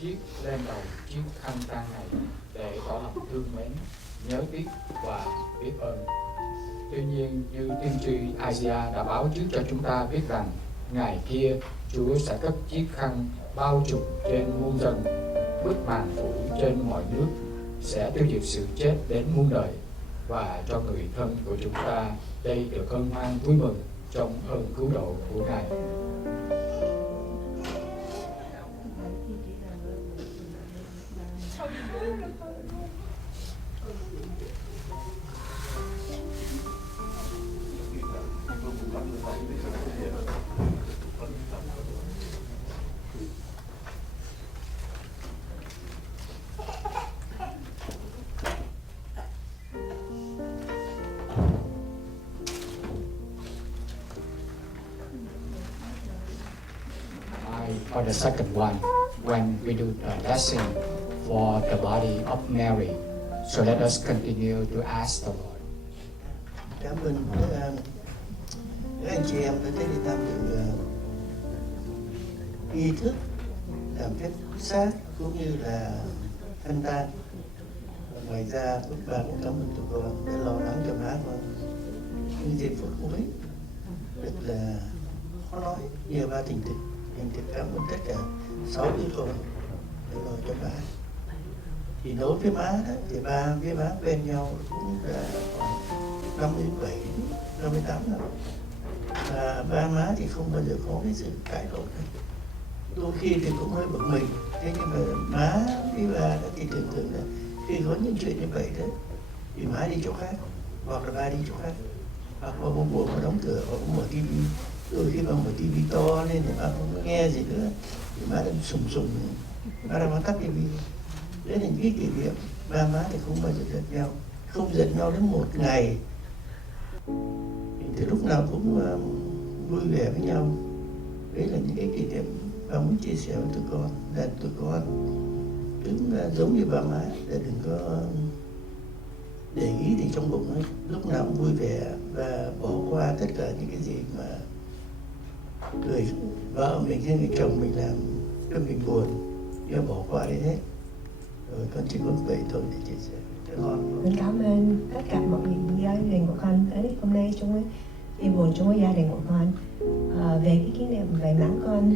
Chiếc lên đầu chiếc khăn tang này để tỏ lòng thương mến, nhớ tiếc và biết ơn. Tuy nhiên, như tiên tri Isaiah đã báo trước cho chúng ta biết rằng ngày kia Chúa sẽ cất chiếc khăn bao trùm trên muôn dân, bức màn phủ trên mọi nước, sẽ tiêu diệt sự chết đến muôn đời, và cho người thân của chúng ta đây được hân hoan vui mừng trong ơn cứu độ của Ngài. For the second one, when we do the blessing for the body of Mary, so let us continue to ask the Lord. Cảm ơn các anh chị em đã tới để tham dự nghi thức làm phép xác cũng như là khăn tang. Ngoài ra, các bạn cũng cảm ơn tụi con đã lo lắng cho má con. Những giây phút cuối rất là khó nói, nhờ ba tình tình. Mình thì cảm ơn tất cả 6 đứa con để lo cho bà. Thì đối với má đó, thì ba với má quen nhau cũng đã khoảng 57, 58 năm. Và ba má thì không bao giờ có cái sự cãi lộn. Đôi khi thì cũng hơi bực mình. Thế nhưng mà má với ba đó thì thường thường là khi có những chuyện như vậy đó, thì má đi chỗ khác, hoặc là ba đi chỗ khác. Hoặc là một buổi mà đóng cửa, hoặc mở tivi. Đôi khi mà mở tivi to lên thì ba không có nghe gì nữa, thì má đang sùng ba đang tắt tivi. Đấy là những cái kỷ niệm ba má thì không bao giờ giận nhau, không giận nhau đến một ngày, thì lúc nào cũng vui vẻ với nhau. Đấy là những cái kỷ niệm ba muốn chia sẻ với tụi con, là tụi con cũng giống như ba má, để đừng có để ý thì trong bụng ấy, lúc nào cũng vui vẻ và bỏ qua tất cả những cái gì mà người vợ mình hay người chồng mình làm cho mình buồn, nhưng bỏ qua đấy hết. Rồi con chỉ có vậy thôi để chia sẻ cho con. Mình cảm ơn tất cả mọi người gia đình của con tới hôm nay chung với chia buồn chung với gia đình của con. Về cái kỷ niệm về má con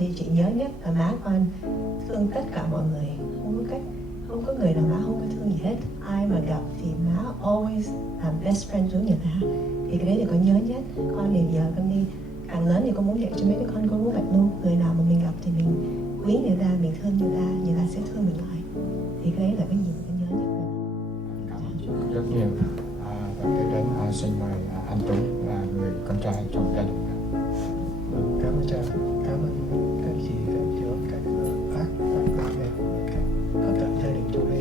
thì chỉ nhớ nhất là má con thương tất cả mọi người, không có người nào má không có thương gì hết. Ai mà gặp thì má always làm best friend với người ta. Thì cái đấy thì con nhớ nhất. Con thì giờ con đi càng lớn thì con muốn dạy cho mấy đứa con muốn vậy luôn. Người nào mà mình gặp thì mình quý người ta, mình thương người ta sẽ thương mình lại. Thì cái đấy là cái gì mà con nhớ nhất. Cảm ơn rất nhiều. Và kế đến xin mời anh Tuấn là người con trai trong gia đình. Cảm ơn cha, cảm ơn các chị, các chú, các bác, các mẹ, tất cả gia đình trong đây.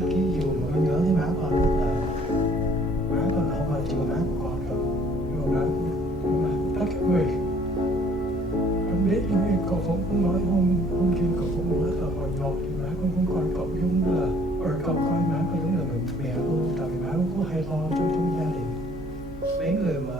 Cái điều mà con nhớ với má con là má con không phải chỉ có má của con đâu, nhưng mà tất cả người. Con biết những cái cậu cũng nói hôm kia cậu cũng nói là hồi nhỏ thì má con cũng coi cậu giống là, cậu coi má con giống là người mẹ luôn, tại vì má con cũng hay lo cho trong gia đình. Mấy người mà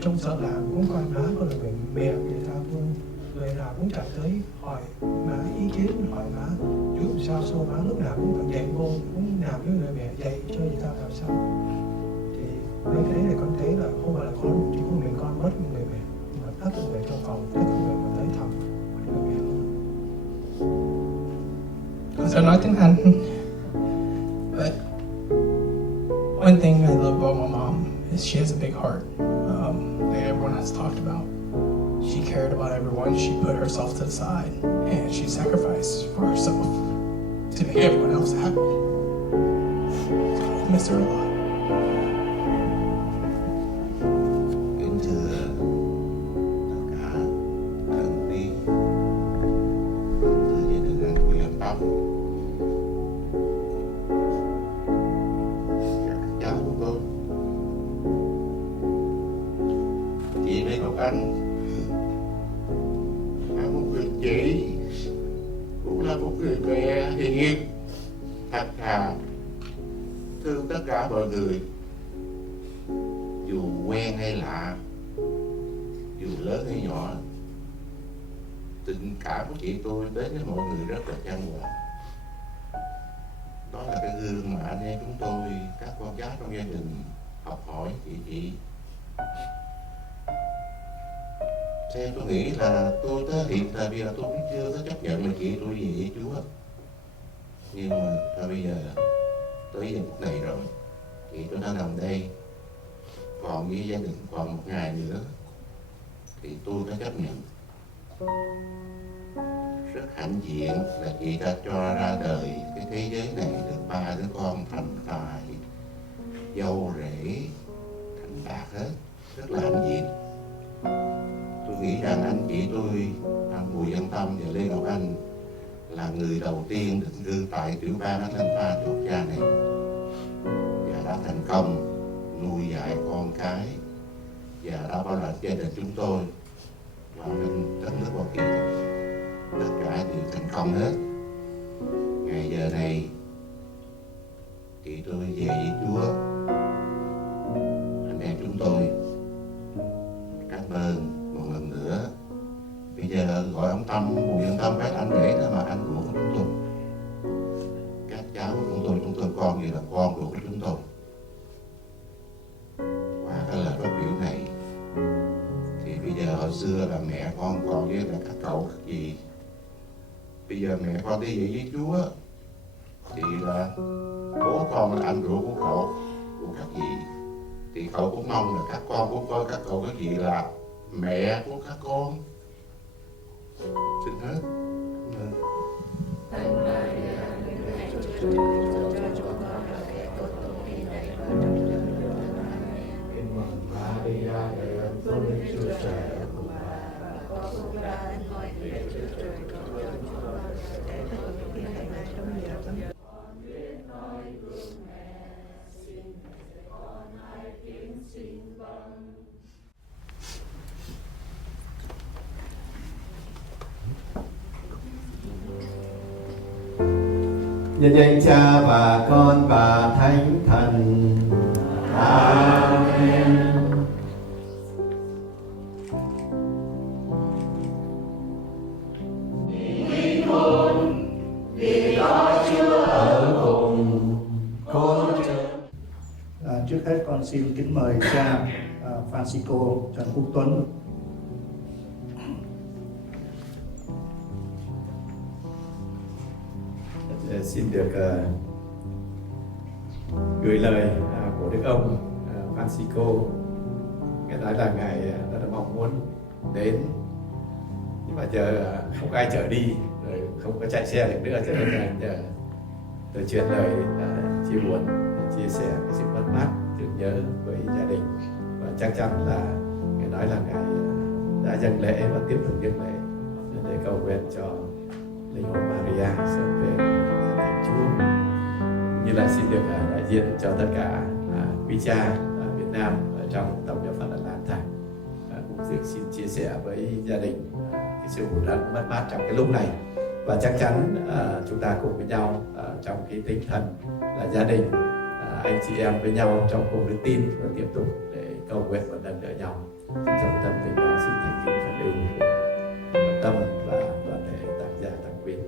trong sở làm cũng coi má con là người mẹ người ta luôn, người nào cũng chạy tới hỏi má ý kiến, hỏi má chú làm sao xô má, lúc nào cũng phải dạy vô, cũng làm với người mẹ dạy cho người ta làm sao. Thì mấy cái đấy là con thấy là không phải là con chỉ có mình con mất một người mẹ, mà tất cả người trong phòng, tất cả người mà tới thăm người mẹ luôn. Con sẽ nói tiếng Anh. But one thing I love about my mom is she has a big heart. Like everyone has talked about. She cared about everyone. She put herself to the side and she sacrificed for herself to make everyone else happy. I miss her a lot. Kính thưa tất cả thành viên, thưa gia đình anh Nguyễn Tóc, các cháu của con, chị Lê Ngọc Anh là một người chị, cũng là một người mẹ hiền, thật thà, thương tất cả mọi người, dù quen hay lạ, dù lớn hay nhỏ, tình cảm của chị tôi đến với mọi người rất là chân hòa. Đó là cái gương mà anh em chúng tôi, các con cháu trong gia đình học hỏi chị. Theo tôi nghĩ là tôi tới hiện tại bây giờ tôi cũng chưa có chấp nhận là chị tôi về với Chúa. Nhưng mà thôi bây giờ tới giờ phút này rồi, chị tôi đã nằm đây, còn với gia đình còn một ngày nữa thì tôi phải chấp nhận. Rất hãnh diện là chị đã cho ra đời cái thế giới này được 3 đứa con thành tài, dâu rể, thành đạt hết, rất là hãnh diện. Tôi nghĩ rằng anh chị tôi, anh Bùi Văn Tâm và Lê Ngọc Anh là người đầu tiên định cư tại tiểu bang Atlanta, Georgia này và đã thành công nuôi dạy con cái và đã bảo lãnh gia đình chúng tôi vào bên đất nước Hoa Kỳ. Tất cả đều thành công hết. Ngày giờ này chị tôi về với Chúa. Anh em chúng tôi cảm ơn một lần nữa. Bây giờ gọi ông Tâm, Bùi Văn Tâm, các anh rể đó mà anh ruột của chúng tôi. Các cháu của chúng tôi con như là con ruột của chúng tôi. Qua cái lời phát biểu này thì bây giờ hồi xưa là mẹ con còn với là các cậu các dì. Bây giờ mẹ con đi về với Chúa thì là bố con là anh ruột của cậu, của các dì. Thì cậu cũng mong là các con của các cậu các dì là mẹ của các con. Xin hết. Kính mừng Maria, đầy ơn phước Đức Chúa Trời ở cùng bà. Nhân danh Cha và Con và Thánh Thần. Amen. Vì con, vì có Chúa ở cùng con. Trước hết con xin kính mời cha Francisco Trần Quốc Tuấn. Xin được gửi lời của Đức ông Francisco. Ngài nói là Ngài rất là mong muốn đến, nhưng mà giờ không ai chở đi, rồi không có chạy xe được nữa, cho nên là giờ tôi truyền lời chia buồn, chia sẻ cái sự mất mát, tưởng nhớ với gia đình. Và chắc chắn là Ngài nói là Ngài đã dâng lễ và tiếp tục dâng lễ để cầu nguyện cho linh hồn Maria sớm về Thánh Chúa. Như là xin được đại diện cho tất cả quý cha Việt Nam ở trong Tổng giáo phận Atlanta cũng xin chia sẻ với gia đình cái sự hụt hẫng mất mát trong cái lúc này. Và chắc chắn chúng ta cùng với nhau trong cái tinh thần là gia đình, anh chị em với nhau trong cùng đức tin và tiếp tục để cầu nguyện và nâng đỡ nhau. Trong tâm tình đó xin thành kính phật ưu của Tâm và toàn thể tác giả tăng quyền.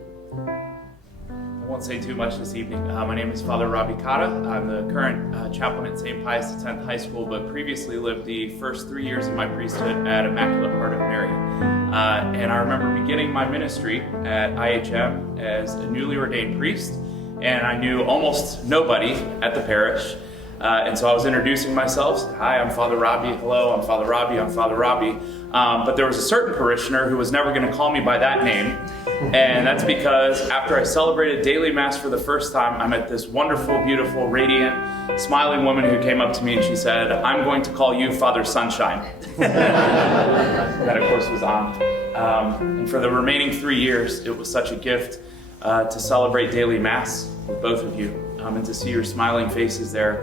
I won't say too much this evening. My name is Father Robbie Cotta. I'm the current chaplain at St. Pius X High School, but previously lived the first 3 years of my priesthood at Immaculate Heart of Mary. And I remember beginning my ministry at IHM as a newly ordained priest, and I knew almost nobody at the parish. And so I was introducing myself. Hi, I'm Father Robbie. Hello, I'm Father Robbie. I'm Father Robbie. But there was a certain parishioner who was never going to call me by that name. And that's because after I celebrated daily Mass for the first time, I met this wonderful, beautiful, radiant, smiling woman who came up to me and she said, "I'm going to call you Father Sunshine." That, of course, was on. And for the remaining 3 years, it was such a gift to celebrate daily Mass with both of you and to see your smiling faces there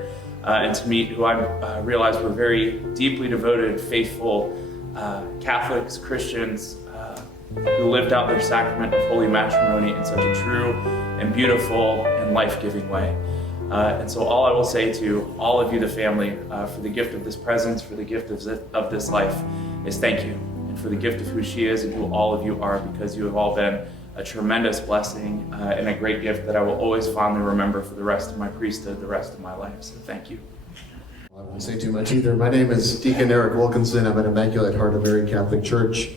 and to meet who I realized were very deeply devoted, faithful Catholics, Christians, who lived out their sacrament of holy matrimony in such a true and beautiful and life-giving way. And so all I will say to all of you, the family, for the gift of this presence, for the gift of this life, is thank you. for the gift of who she is and who all of you are, because you have all been a tremendous blessing and a great gift that I will always fondly remember for the rest of my priesthood, the rest of my life. So thank you. I won't say too much either. My name is Deacon Eric Wilkinson. I'm at Immaculate Heart of Mary Catholic Church.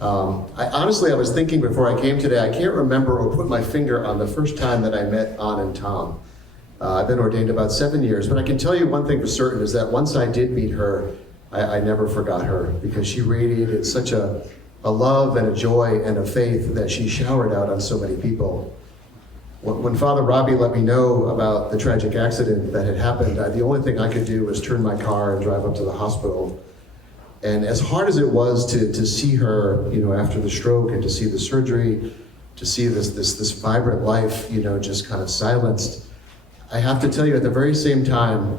I was thinking before I came today, I can't remember or put my finger on the first time that I met Ann and Tom. I've been ordained about 7 years, but I can tell you one thing for certain is that once I did meet her, I never forgot her, because she radiated such a love and a joy and a faith that she showered out on so many people. When Father Robbie let me know about the tragic accident that had happened, the only thing I could do was turn my car and drive up to the hospital. And as hard as it was to see her, after the stroke, and to see the surgery, to see this vibrant life, just kind of silenced, I have to tell you, at the very same time,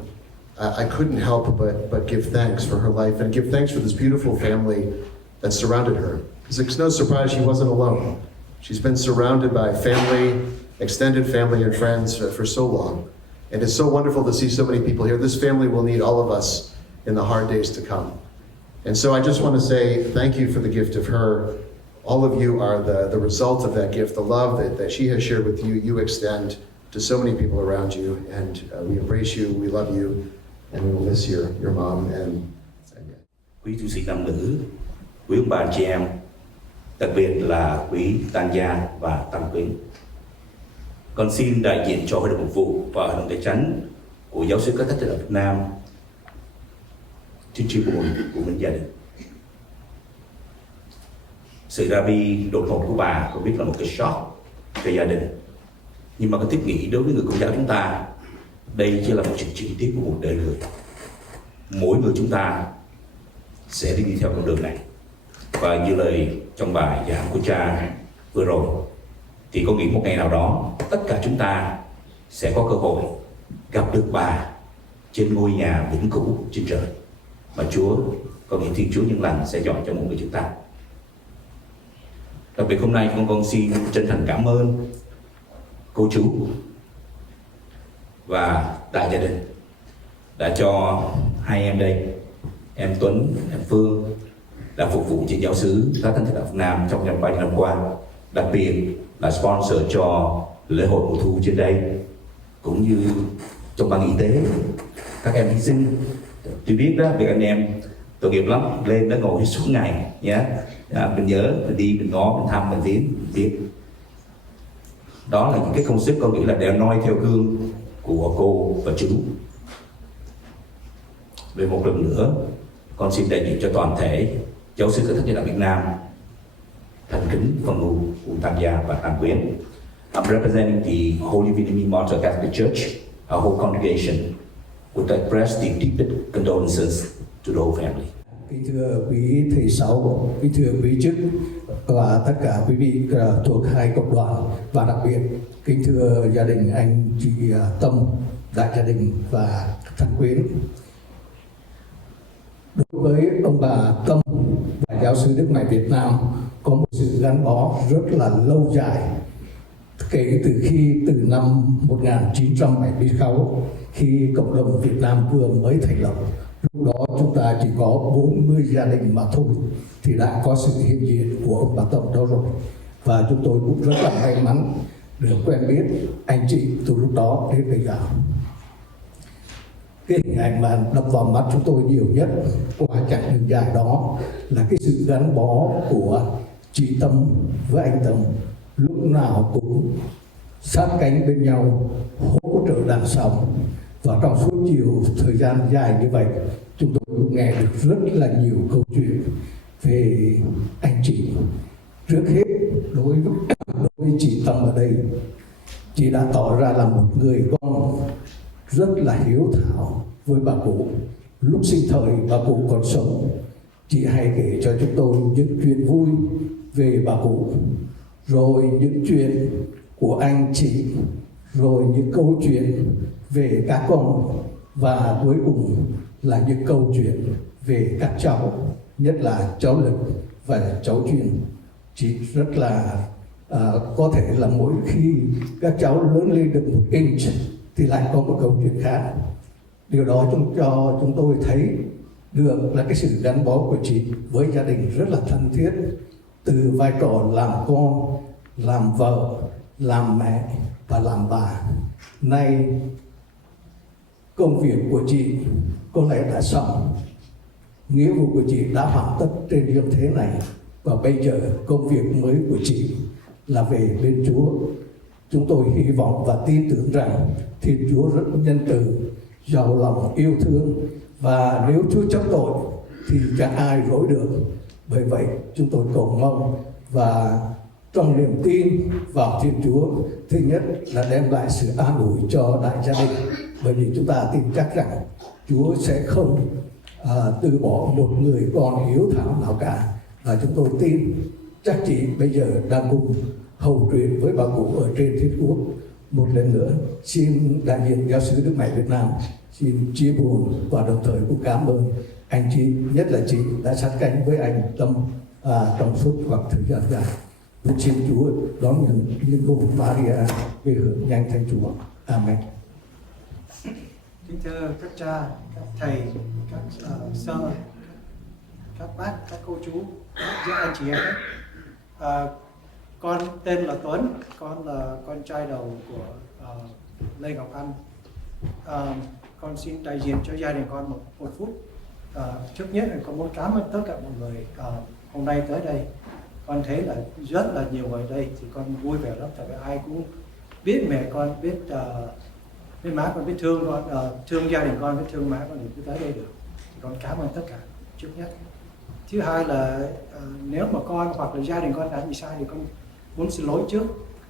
I couldn't help but give thanks for her life and give thanks for this beautiful family that surrounded her. Because it's no surprise she wasn't alone. She's been surrounded by family, extended family and friends for so long. And it's so wonderful to see so many people here. This family will need all of us in the hard days to come. And so I just want to say thank you for the gift of her. All of you are the result of that gift, the love that she has shared with you, you extend to so many people around you. And we embrace you, we love you, and we will miss your mom. And quý tu sĩ nam nữ, quý ông bà anh chị em, đặc biệt là quý tang gia và tăng quyến. Con xin đại diện cho Hội đồng Mục vụ và Hội đồng Tài chánh của Giáo sứ Các Thánh Giáo Việt Nam xin chia buồn của mình gia đình. Sự ra đi đột ngột của bà có biết là một cái shock cho gia đình, nhưng mà có thiết nghĩ đối với người Công giáo chúng ta, đây chỉ là một sự chi tiết của một đời người. Mỗi người chúng ta sẽ đi theo con đường này, và như lời trong bài giảng của cha vừa rồi, thì có nghĩ một ngày nào đó tất cả chúng ta sẽ có cơ hội gặp được bà trên ngôi nhà vĩnh cửu trên trời mà Chúa, có nghĩa Thiên Chúa nhân lành sẽ dọn cho mỗi người chúng ta. Đặc biệt hôm nay con xin chân thành cảm ơn cô chú và đại gia đình đã cho hai em đây, em Tuấn, em Phương, đã phục vụ trên giáo xứ Các Thánh Giáo Việt Nam trong bao nhiêu năm qua, đặc biệt là sponsor cho lễ hội mùa thu trên đây, cũng như trong ban y tế, các em hy sinh. Tôi biết đó, việc anh em tội nghiệp lắm, lên đó ngồi suốt ngày nhé. Mình nhớ, mình đi, mình ngó, mình thăm, mình viết. Đó là những cái công sức con nghĩ là đều noi theo gương của cô và chú. Về một lần nữa, con xin đại diện cho toàn thể Giáo sứ Các Thánh Giáo Việt Nam thành kính phần ngụ của tăng gia và tăng quyến. I'm representing the Holy Vianney Martyr Catholic Church, our whole congregation, would express the deepest condolences to the whole family. Kính thưa quý thầy sáu, kính thưa quý chức và tất cả quý vị thuộc hai cộng đoàn, và đặc biệt kính thưa gia đình anh chị Tâm, đại gia đình và thân quyến. Đối với ông bà Tâm và Giáo sứ Đức Mẹ Việt Nam có một sự gắn bó rất là lâu dài, kể từ năm 1976, khi cộng đồng Việt Nam vừa mới thành lập. Lúc đó chúng ta chỉ có 40 gia đình mà thôi, thì đã có sự hiện diện của ông bà Tâm đó rồi. Và chúng tôi cũng rất là may mắn được quen biết anh chị từ lúc đó đến bây giờ. Cái hình ảnh mà đập vào mắt chúng tôi nhiều nhất qua chặng đường dài đó là cái sự gắn bó của chị Tâm với anh Tâm, lúc nào cũng sát cánh bên nhau, hỗ trợ đằng sau. Và trong suốt nhiều thời gian dài như vậy, chúng tôi cũng nghe được rất là nhiều câu chuyện về anh chị. Trước hết, đối với chị Tâm ở đây, chị đã tỏ ra là một người con rất là hiếu thảo với bà cụ. Lúc sinh thời bà cụ còn sống, chị hay kể cho chúng tôi những chuyện vui về bà cụ, rồi những chuyện của anh chị, rồi những câu chuyện về các con, và cuối cùng là những câu chuyện về các cháu, nhất là cháu Lực và cháu Chuyên. Chị rất là có thể là mỗi khi các cháu lớn lên được một inch thì lại có một câu chuyện khác. Điều đó cho chúng tôi thấy được là cái sự gắn bó của chị với gia đình rất là thân thiết, từ vai trò làm con, làm vợ, làm mẹ và làm bà. Nay công việc của chị có lẽ đã xong, nghĩa vụ của chị đã hoàn tất trên dương thế này, và bây giờ công việc mới của chị là về bên Chúa. Chúng tôi hy vọng và tin tưởng rằng Thiên Chúa rất nhân từ, giàu lòng yêu thương, và nếu Chúa chấp tội thì chẳng ai rỗi được. Bởi vậy chúng tôi cầu mong và trong niềm tin vào Thiên Chúa, thứ nhất là đem lại sự an ủi cho đại gia đình, bởi vì chúng ta tin chắc rằng Chúa sẽ không từ bỏ một người con hiếu thảo nào cả. Và chúng tôi tin chắc chị bây giờ đang cùng hầu truyền với bà cụ ở trên Thiên Quốc. Một lần nữa xin đại diện giáo sứ Đức Mẹ Việt Nam xin chia buồn và đồng thời cũng cảm ơn anh chị, nhất là chị đã sát cánh với anh Tâm trong suốt khoảng thời gian dài. Tôi xin Chúa đón nhận linh hồn Maria về hưởng nhanh thánh Chúa. Amen. Kính thưa các cha, các thầy, các sơ, các bác, các cô chú, các anh chị em. Con tên là Tuấn, con là con trai đầu của Lê Ngọc Anh. Con xin đại diện cho gia đình con một phút. Trước nhất là con muốn cảm ơn tất cả mọi người hôm nay tới đây. Con thấy là rất là nhiều người đây thì con vui vẻ lắm, tại vì ai cũng biết mẹ con, biết má con, biết thương con, thương gia đình con, biết thương má con thì cứ tới đây được. Thì con cảm ơn tất cả trước nhất. Thứ hai là nếu mà con hoặc là gia đình con đã bị sai thì con muốn xin lỗi trước,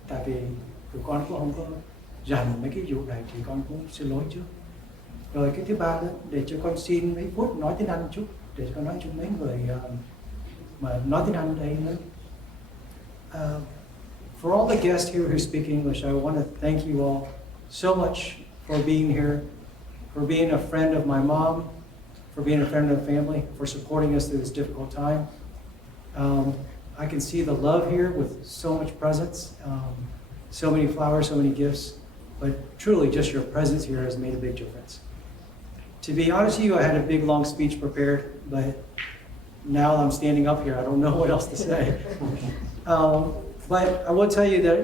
tại vì tụi con cũng không có rành mấy cái vụ này thì con cũng xin lỗi trước. Rồi cái thứ ba đó, để cho con xin mấy phút nói tiếng Anh chút, để cho con nói cho mấy người mà nói tiếng Anh đây nữa. For all the guests here who speak English, I want to thank you all so much for being here, for being a friend of my mom, for being a friend of the family, for supporting us through this difficult time. I can see the love here with so much presence, so many flowers, so many gifts, but truly just your presence here has made a big difference. To be honest with you, I had a big long speech prepared, but now I'm standing up here, I don't know what else to say. But I will tell you that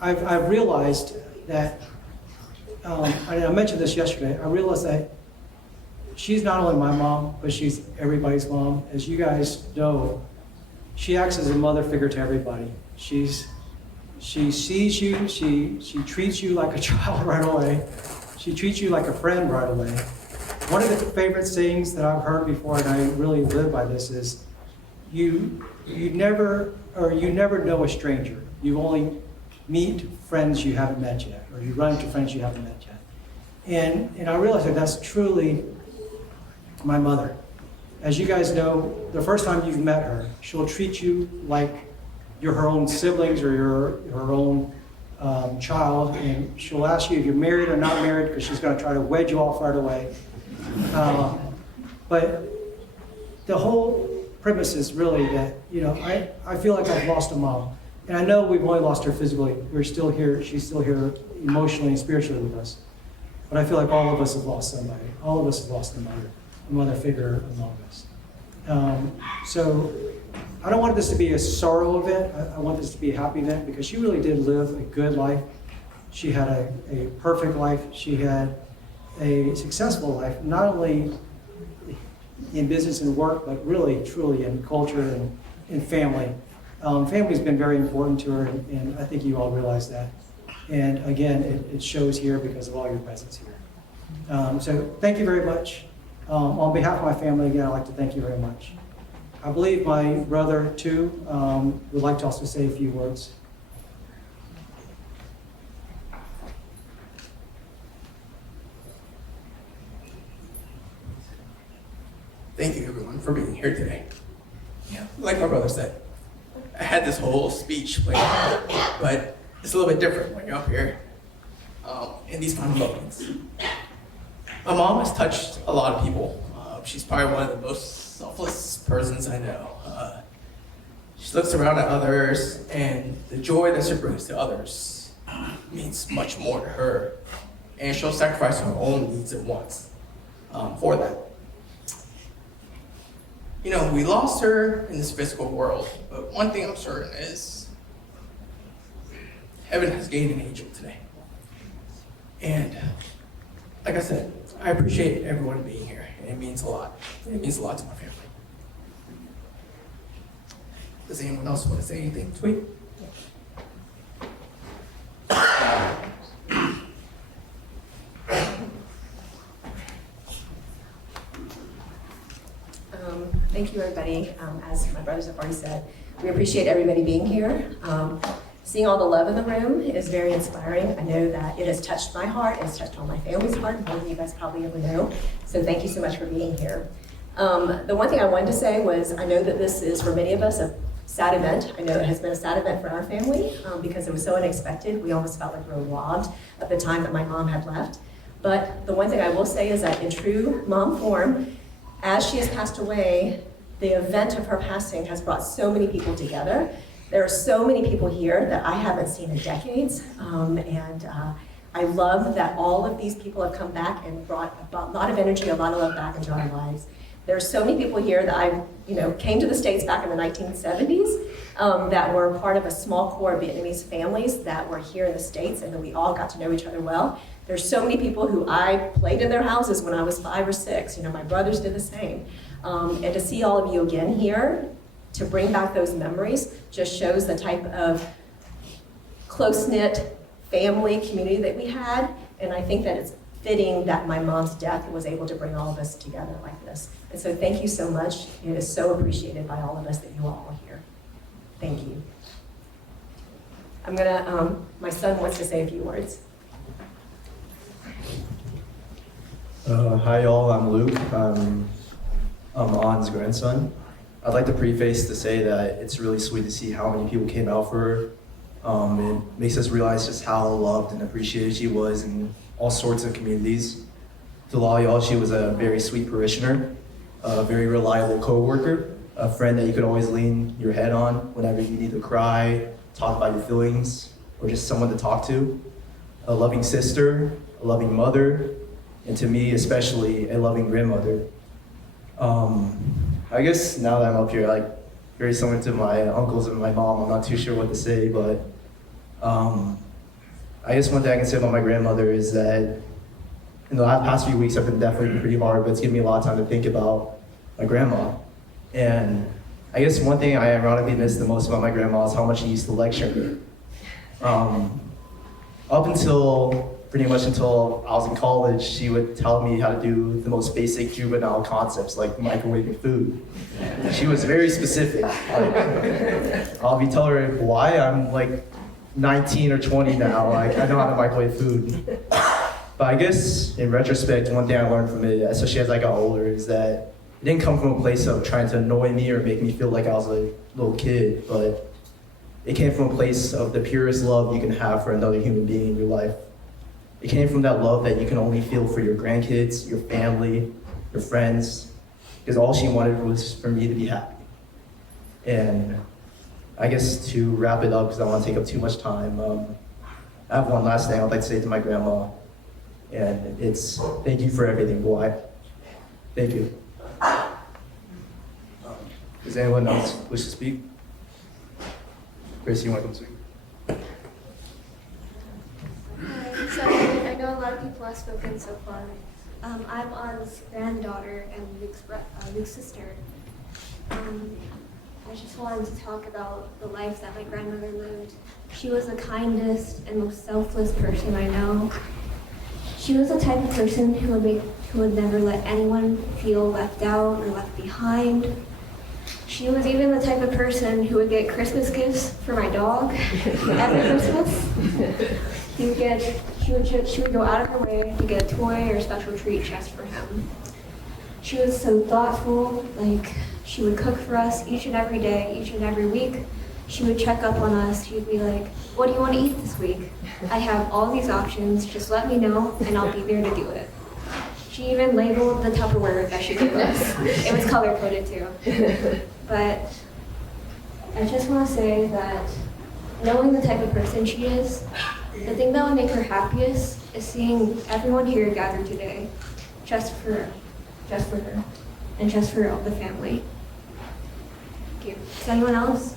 I've realized that, I mentioned this yesterday, I realized that she's not only my mom, but she's everybody's mom. As you guys know, she acts as a mother figure to everybody. She sees you, she treats you like a child right away. She treats you like a friend right away. One of the favorite sayings that I've heard before, and I really live by this, is you never know a stranger. You only meet friends you haven't met yet, or you run into friends you haven't met yet. And I realize that that's truly my mother. As you guys know, the first time you've met her, she'll treat you like you're her own siblings or you're her own child, and she'll ask you if you're married or not married, because she's going to try to wedge you off right away. But the whole premise is really that, I feel like I've lost a mom. And I know we've only lost her physically. We're still here. She's still here emotionally and spiritually with us. But I feel like all of us have lost somebody. All of us have lost a mother figure among us. So I don't want this to be a sorrow event. I want this to be a happy event, because she really did live a good life. She had a perfect life. She had a successful life, not only in business and work, but really, truly in culture and in family. Family's been very important to her, and I think you all realize that. And again, it shows here because of all your presence here. So thank you very much. On behalf of my family, again, I'd like to thank you very much. I believe my brother, too, would like to also say a few words. Thank you, everyone, for being here today. Yeah, like my brother said, I had this whole speech planned out, but it's a little bit different when you're up here in these kind of moments. My mom has touched a lot of people. She's probably one of the most selfless persons I know. She looks around at others, and the joy that she brings to others means much more to her. And she'll sacrifice her own needs and wants for that. You know, we lost her in this physical world, but one thing I'm certain is heaven has gained an angel today. And like I said, I appreciate everyone being here, and it means a lot. It means a lot to my family. Does anyone else want to say anything sweet? Thank you, everybody. As my brothers have already said, we appreciate everybody being here. Seeing all the love in the room is very inspiring. I know that it has touched my heart, it's touched all my family's heart, more than you guys probably ever know. So thank you so much for being here. The one thing I wanted to say was, I know that this is, for many of us, a sad event. I know it has been a sad event for our family because it was so unexpected. We almost felt like we were robbed at the time that my mom had left. But the one thing I will say is that in true mom form, as she has passed away, the event of her passing has brought so many people together. There are so many people here that I haven't seen in decades, and I love that all of these people have come back and brought a lot of energy, a lot of love back into our lives. There are so many people here that I came to the States back in the 1970s that were part of a small core of Vietnamese families that were here in the States, and that we all got to know each other well. There's so many people who I played in their houses when I was 5 or 6. My brothers did the same. And to see all of you again here, to bring back those memories, just shows the type of close-knit family community that we had. And I think that it's fitting that my mom's death was able to bring all of us together like this. And so thank you so much. It is so appreciated by all of us that you all are here. Thank you. I'm gonna, my son wants to say a few words. Hi y'all, I'm Luke. I'm An's grandson. I'd like to preface to say that it's really sweet to see how many people came out for her. It makes us realize just how loved and appreciated she was in all sorts of communities. To a lot of y'all, she was a very sweet parishioner, a very reliable co-worker, a friend that you could always lean your head on whenever you need to cry, talk about your feelings, or just someone to talk to. A loving sister, a loving mother, and to me especially, a loving grandmother. I guess now that I'm up here, very similar to my uncles and my mom, I'm not too sure what to say, but I guess one thing I can say about my grandmother is that in the past few weeks have been definitely pretty hard, but it's given me a lot of time to think about my grandma. And I guess one thing I ironically miss the most about my grandma is how much she used to lecture me. Up until pretty much until I was in college, she would tell me how to do the most basic juvenile concepts like microwaving food. She was very specific. I'll be telling her why I'm 19 or 20 now. I know how to microwave food. But I guess in retrospect, one thing I learned from it, especially as I got older, is that it didn't come from a place of trying to annoy me or make me feel like I was a little kid, but it came from a place of the purest love you can have for another human being in your life. It came from that love that you can only feel for your grandkids, your family, your friends, because all she wanted was for me to be happy. And I guess to wrap it up, because I don't want to take up too much time, I have one last thing I'd like to say to my grandma, and it's thank you for everything, boy. Thank you. Does anyone else wish to speak? Chris, you want to come speak? So I know a lot of people have spoken so far. I'm An's granddaughter and Luke's sister. I just wanted to talk about the life that my grandmother lived. She was the kindest and most selfless person I know. She was the type of person who would never let anyone feel left out or left behind. She was even the type of person who would get Christmas gifts for my dog every Christmas. She would go out of her way to get a toy or a special treat just for him. She was so thoughtful, she would cook for us each and every day, each and every week. She would check up on us. She'd be like, what do you want to eat this week? I have all these options, just let me know and I'll be there to do it. She even labeled the Tupperware that she gave us. It was color-coded too. But I just want to say that knowing the type of person she is, the thing that would make her happiest is seeing everyone here gathered today, just for just for her and just for all the family. Thank you. Is anyone else?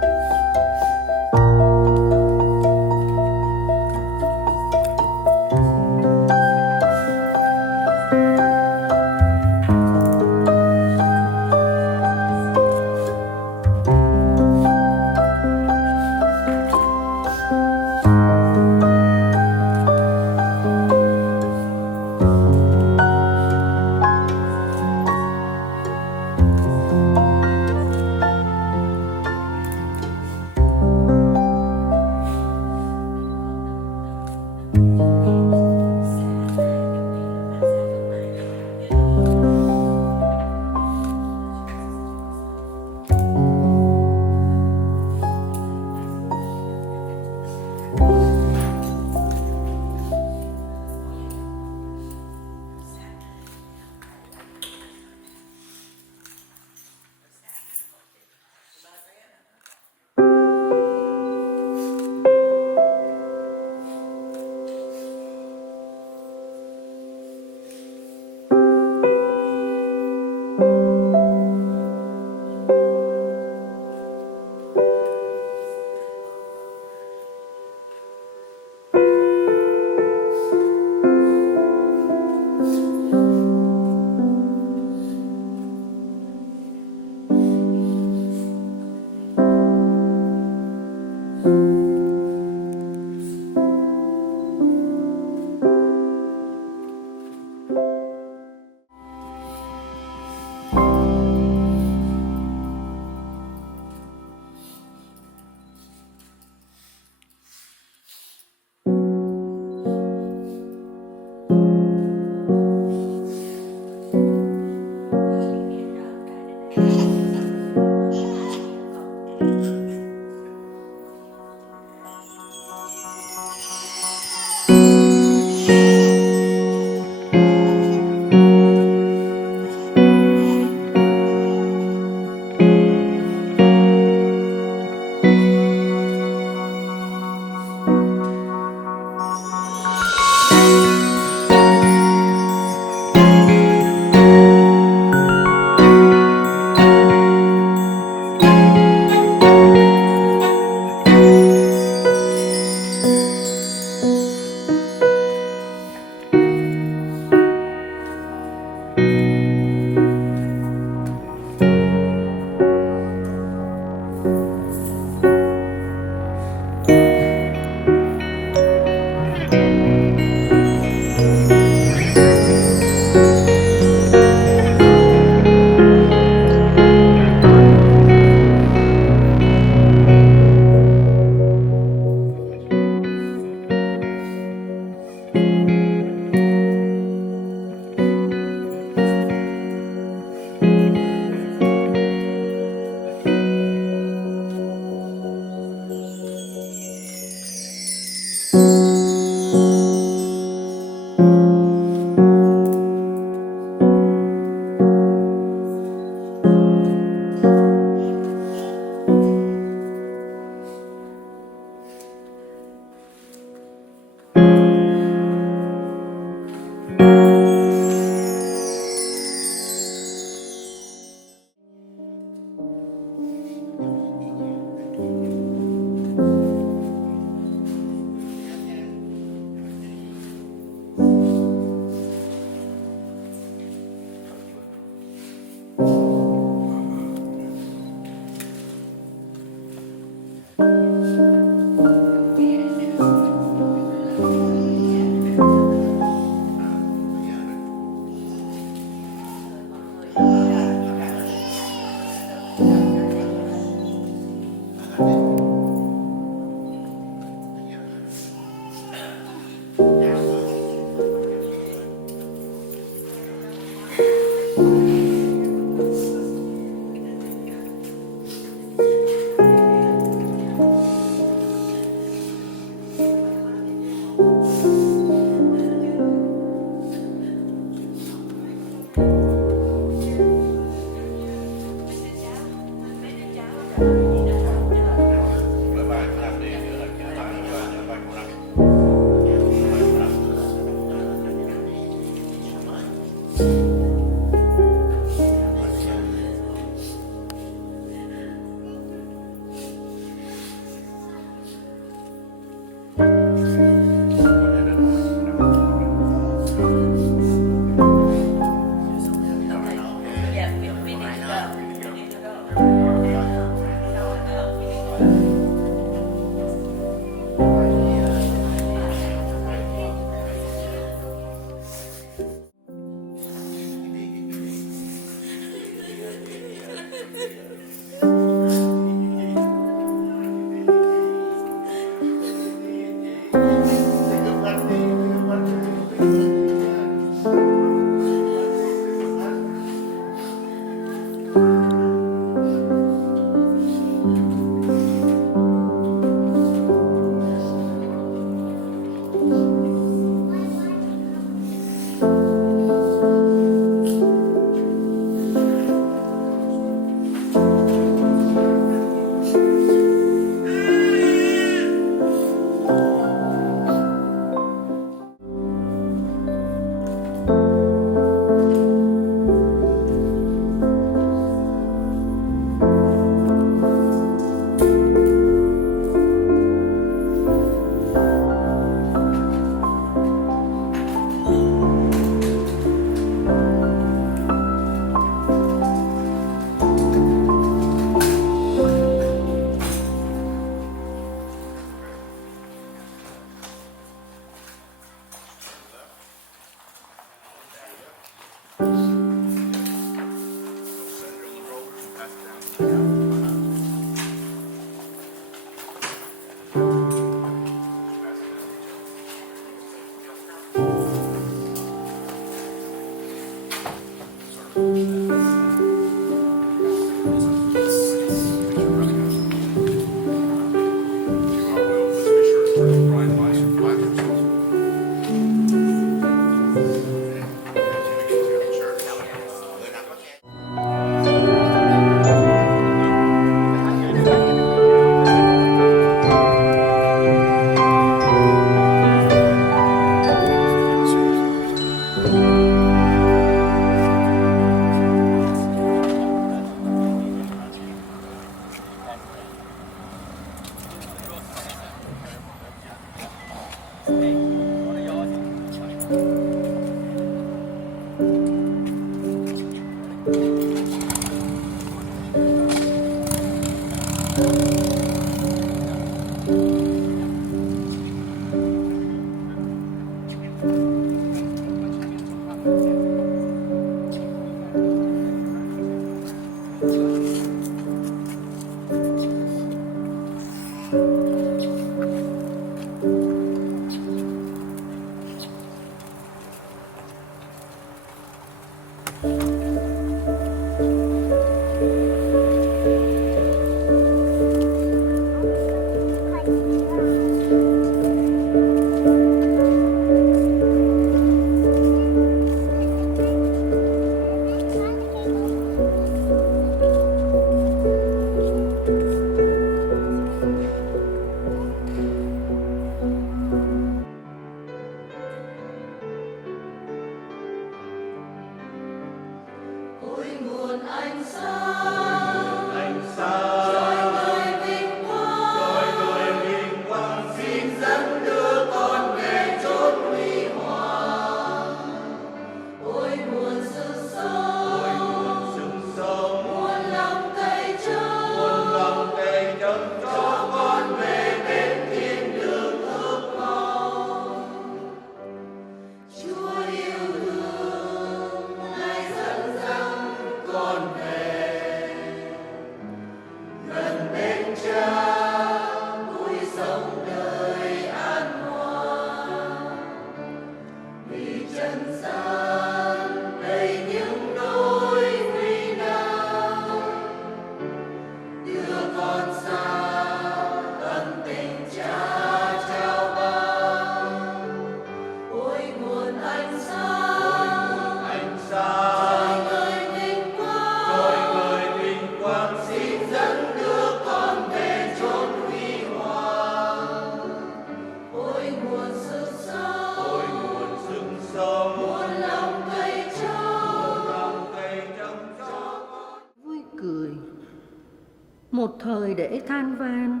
Một thời để than van,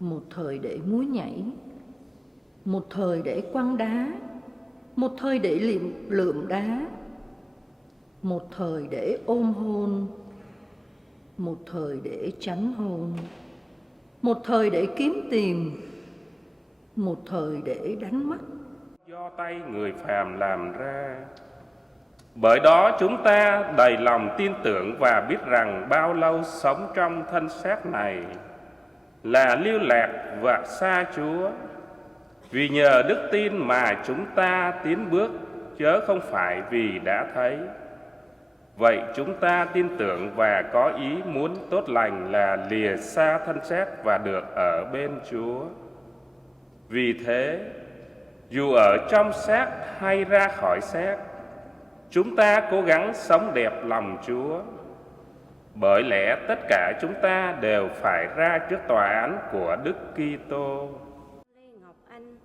một thời để múa nhảy, một thời để quăng đá, một thời để lượm đá, một thời để ôm hôn, một thời để tránh hôn, một thời để kiếm tìm, một thời để đánh mất. Do tay người phàm làm ra. Bởi đó chúng ta đầy lòng tin tưởng và biết rằng bao lâu sống trong thân xác này là lưu lạc và xa Chúa. Vì nhờ đức tin mà chúng ta tiến bước, chớ không phải vì đã thấy. Vậy chúng ta tin tưởng và có ý muốn tốt lành là lìa xa thân xác và được ở bên Chúa. Vì thế, dù ở trong xác hay ra khỏi xác, chúng ta cố gắng sống đẹp lòng Chúa. Bởi lẽ tất cả chúng ta đều phải ra trước tòa án của Đức Kitô. Ngọc Anh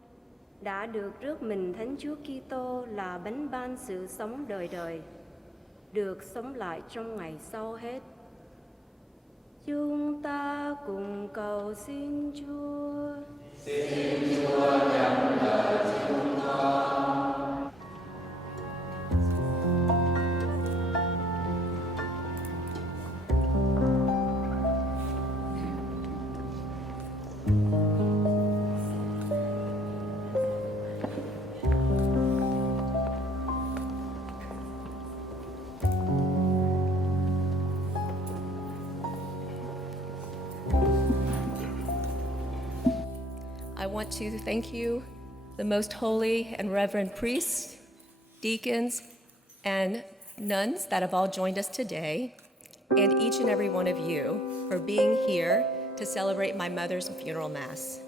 đã được rước mình Thánh Chúa Kitô là bánh ban sự sống đời đời, được sống lại trong ngày sau hết. Chúng ta cùng cầu xin Chúa. Xin Chúa nhận lời chúng con. I want to thank you, the most holy and reverend priests, deacons, and nuns that have all joined us today, and each and every one of you for being here to celebrate my mother's funeral mass.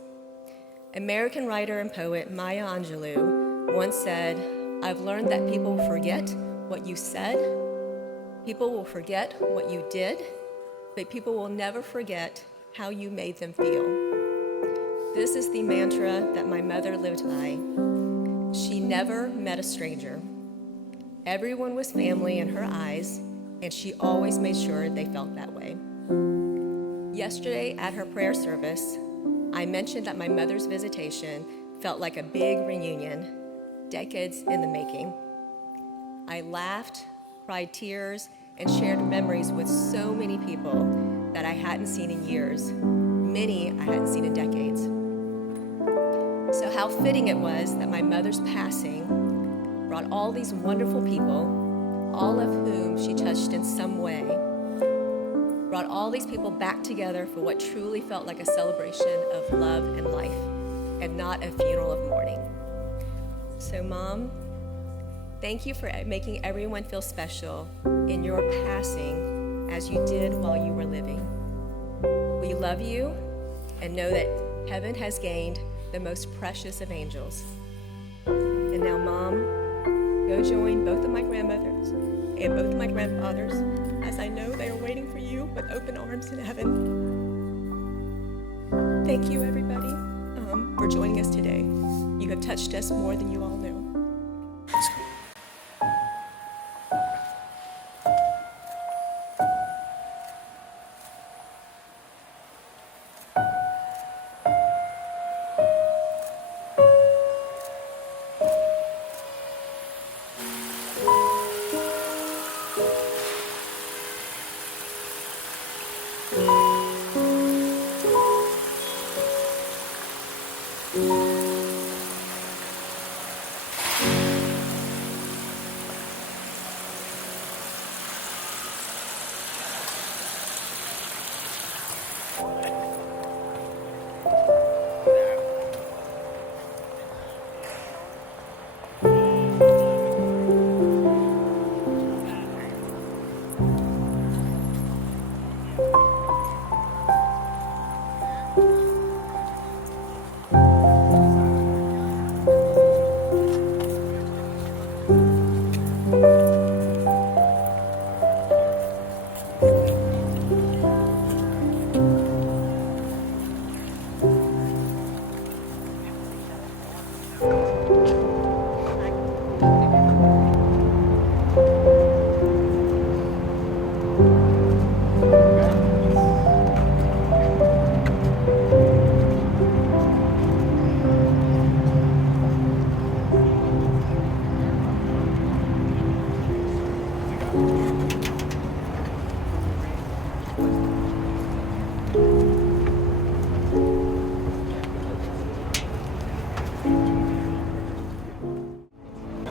American writer and poet Maya Angelou once said, "I've learned that people forget what you said, people will forget what you did, but people will never forget how you made them feel." This is the mantra that my mother lived by. She never met a stranger. Everyone was family in her eyes, and she always made sure they felt that way. Yesterday at her prayer service, I mentioned that my mother's visitation felt like a big reunion, decades in the making. I laughed, cried tears, and shared memories with so many people that I hadn't seen in years, many I hadn't seen in decades. So how fitting it was that my mother's passing brought all these wonderful people, all of whom she touched in some way, brought all these people back together for what truly felt like a celebration of love and life, and not a funeral of mourning. So Mom, thank you for making everyone feel special in your passing as you did while you were living. We love you and know that heaven has gained the most precious of angels. And now, Mom, go join both of my grandmothers and both of my grandfathers, as I know they are waiting for you with open arms in heaven. Thank you, everybody, for joining us today. You have touched us more than you all know.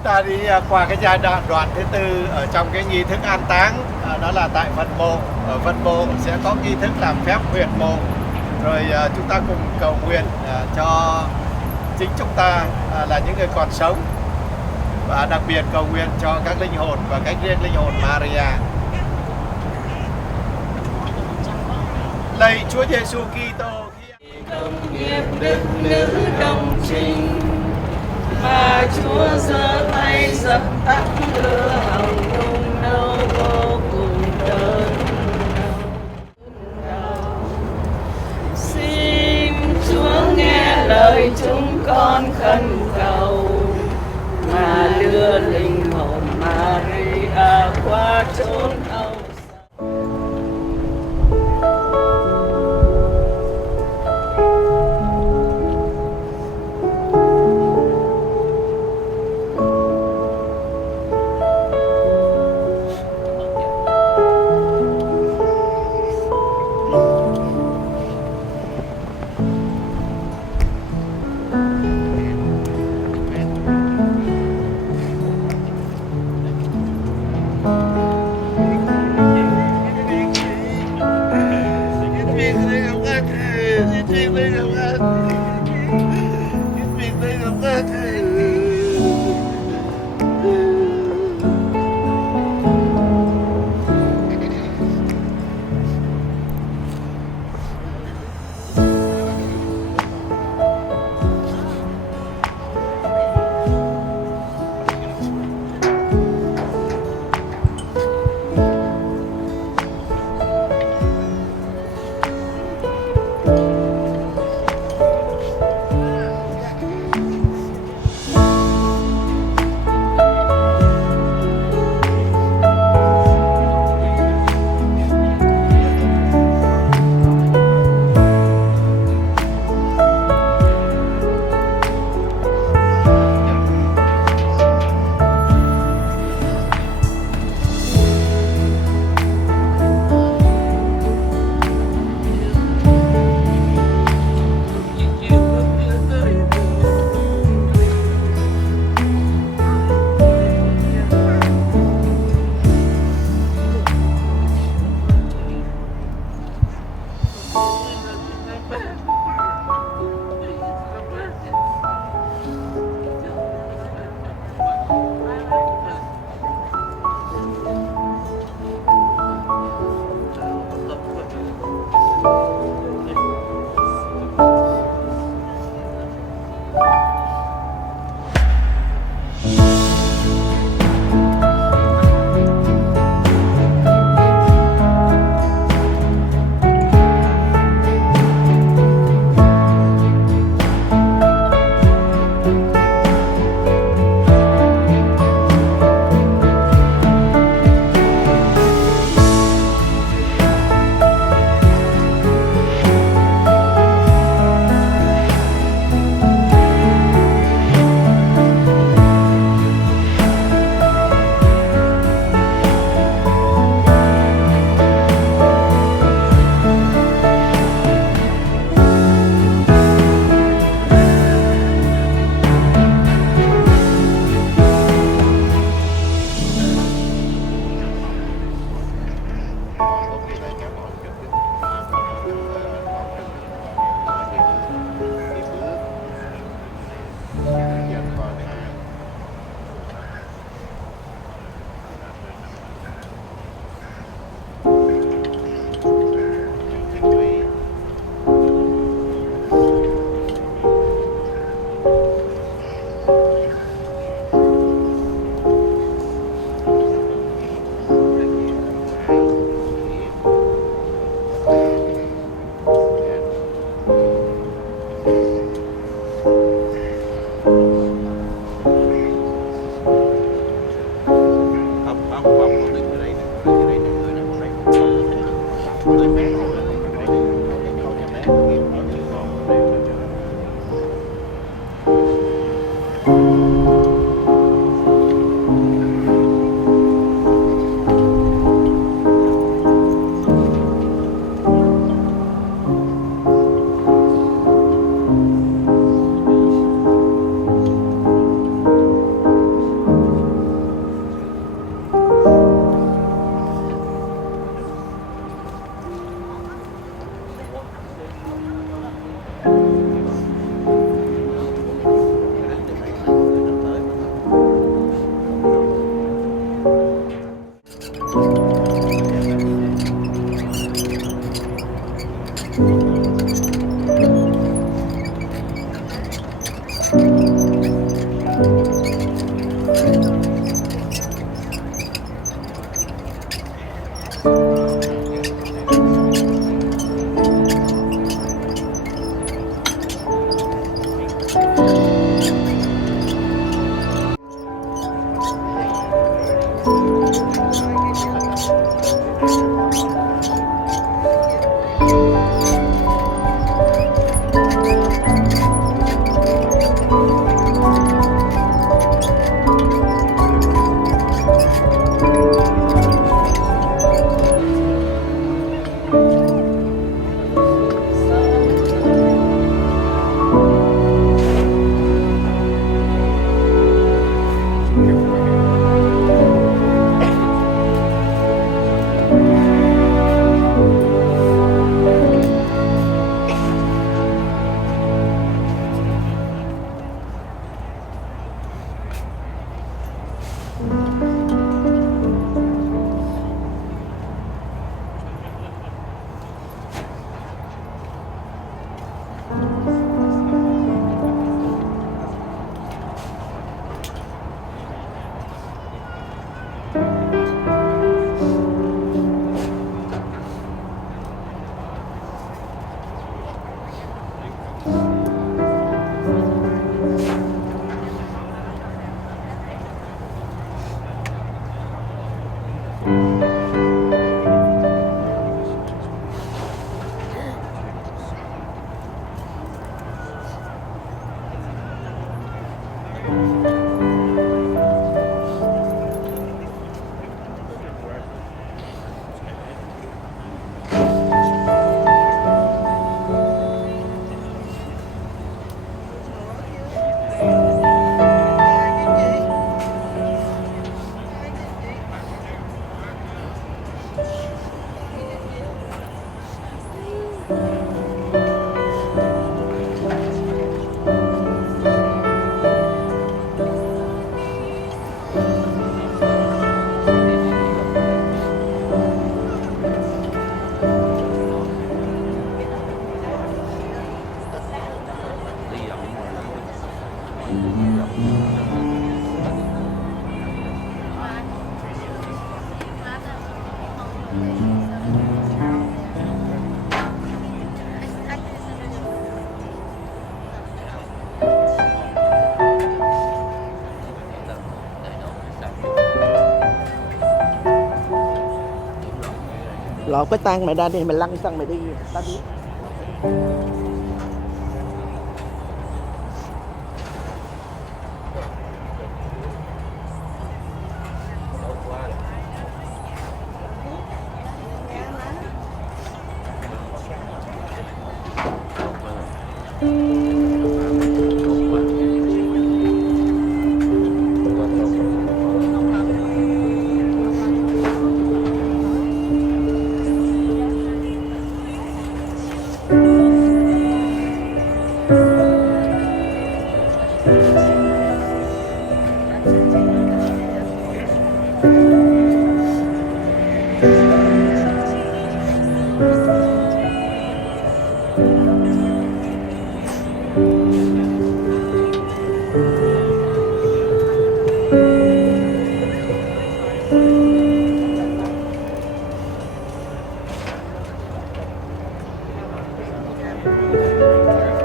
Ta đi qua cái giai đoạn thứ tư ở trong cái nghi thức an táng, đó là tại phần mộ. Ở phần mộ sẽ có nghi thức làm phép huyệt mộ, rồi chúng ta cùng cầu nguyện cho chính chúng ta là những người còn sống, và đặc biệt cầu nguyện cho các linh hồn và cách riêng linh hồn Maria. Lạy Chúa Giêsu Kitô, công nghiệp đức nữ đồng trinh, mà Chúa giơ tay dập tắt lửa hồng nung nấu vô cùng đớn đau. Xin Chúa nghe lời chúng con khẩn cầu, mà đưa linh hồn Maria qua chốn âu. Lột cái tang mày ra đi, mày lăn xong mày đi ta đi.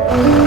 Thank you.